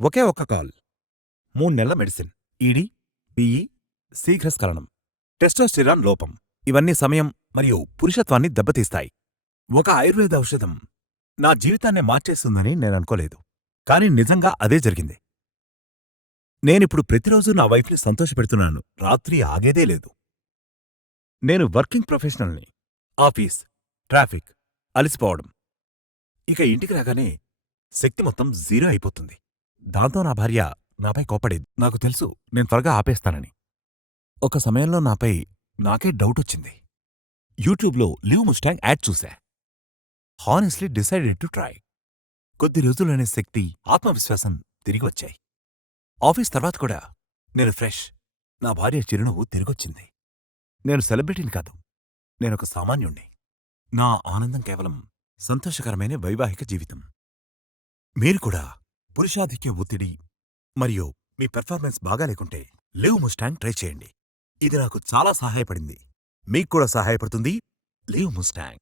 ఒకే ఒక్క కాల్. 3 నెలల medicine. ED, PE, శీఘ్రస్ఖలనం, testosterone లోపం. ఇవన్నీ సమయం మరియు పురుషత్వాన్ని దెబ్బతీస్తాయి. ఒక ఆయుర్వేద ఔషధం నా జీవితాన్నే మార్చేస్తుందని నేననుకోలేదు. కానీ నిజంగా అదే జరిగింది. నేనిప్పుడు ప్రతిరోజూ నా వైఫ్ని సంతోషపెడుతున్నాను. రాత్రి ఆగేదే లేదు. నేను వర్కింగ్ ప్రొఫెషనల్ని. ఆఫీస్, ట్రాఫిక్, అలసిపోవడం. ఇక ఇంటికి రాగానే శక్తి మొత్తం జీరో అయిపోతుంది. దాంతో నా భార్య నాపై కోపడేది. నాకు తెలుసు నేను త్వరగా ఆపేస్తానని. ఒక సమయంలో నాకే డౌటొచ్చింది. యూట్యూబ్లో లివ్ ముస్టాంగ్ యాడ్ చూశా. Honestly decided to try. కొద్ది రోజుల్లోనే శక్తి, ఆత్మవిశ్వాసం తిరిగి వచ్చాయి. ఆఫీస్ తర్వాత కూడా నేను ఫ్రెష్. నా భార్య చిరునవ్వు తిరిగొచ్చింది. నేను సెలబ్రిటీని కాదు, నేనొక సామాన్యుణ్ణి. నా ఆనందం కేవలం సంతోషకరమైన వైవాహిక జీవితం. మీరు కూడా పురుషాధిక్య ఒత్తిడి మరియు మీ పెర్ఫార్మెన్స్ బాగా లేకుంటే లివ్ ముస్టాంగ్ ట్రై చేయండి. ఇది నాకు చాలా సహాయపడింది. మీకు కూడా సహాయపడుతుంది లివ్ ముస్టాంగ్.